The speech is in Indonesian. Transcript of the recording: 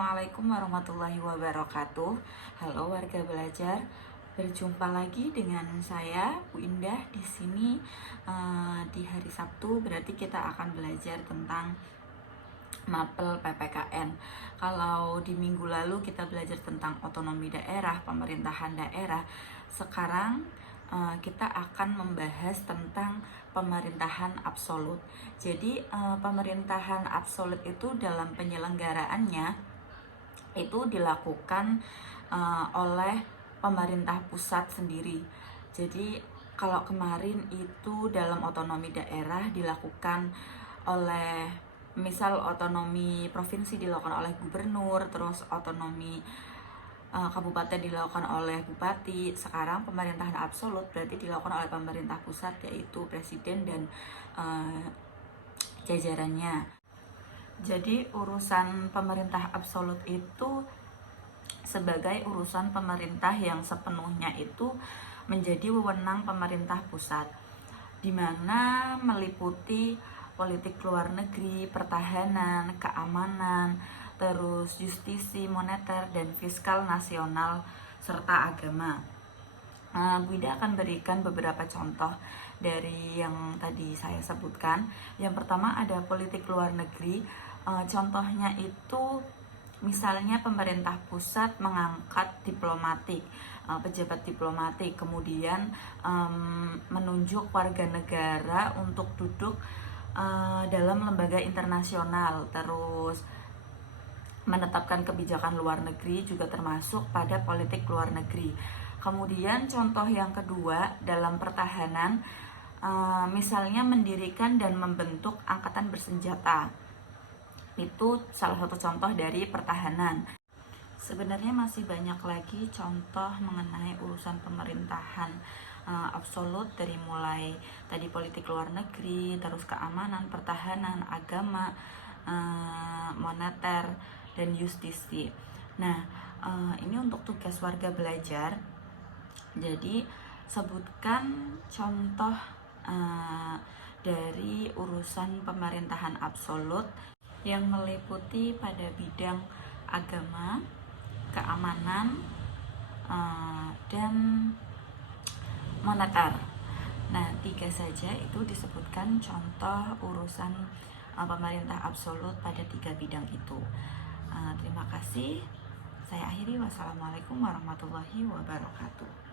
Assalamualaikum warahmatullahi wabarakatuh. Halo warga belajar, berjumpa lagi dengan saya Bu Indah di sini di hari Sabtu. Berarti kita akan belajar tentang mapel PPKN. Kalau di minggu lalu kita belajar tentang otonomi daerah, pemerintahan daerah. Sekarang kita akan membahas tentang pemerintahan absolut. Jadi pemerintahan absolut itu dalam penyelenggaraannya itu dilakukan oleh pemerintah pusat sendiri. Jadi kalau kemarin itu dalam otonomi daerah dilakukan oleh, misal otonomi provinsi dilakukan oleh gubernur, terus otonomi kabupaten dilakukan oleh bupati. Sekarang pemerintahan absolut berarti dilakukan oleh pemerintah pusat, yaitu presiden dan jajarannya. Jadi urusan pemerintah absolut itu sebagai urusan pemerintah yang sepenuhnya itu menjadi wewenang pemerintah pusat, di mana meliputi politik luar negeri, pertahanan, keamanan, terus justisi, moneter, dan fiskal nasional, serta agama. Bu Ida akan berikan beberapa contoh dari yang tadi saya sebutkan. Yang pertama ada politik luar negeri. Contohnya itu misalnya pemerintah pusat mengangkat diplomatik, pejabat diplomatik, kemudian menunjuk warga negara untuk duduk dalam lembaga internasional, terus menetapkan kebijakan luar negeri juga termasuk pada politik luar negeri. Kemudian contoh yang kedua dalam pertahanan, misalnya mendirikan dan membentuk angkatan bersenjata. Itu salah satu contoh dari pertahanan. Sebenarnya masih banyak lagi contoh mengenai urusan pemerintahan absolut, dari mulai tadi politik luar negeri, terus keamanan, pertahanan, agama, moneter, dan justisi. Nah, ini untuk tugas warga belajar. Jadi sebutkan contoh dari urusan pemerintahan absolut yang meliputi pada bidang agama, keamanan, dan moneter. Nah, 3 saja itu disebutkan contoh urusan pemerintah absolut pada 3 bidang itu. Terima kasih. Saya akhiri. Wassalamualaikum warahmatullahi wabarakatuh.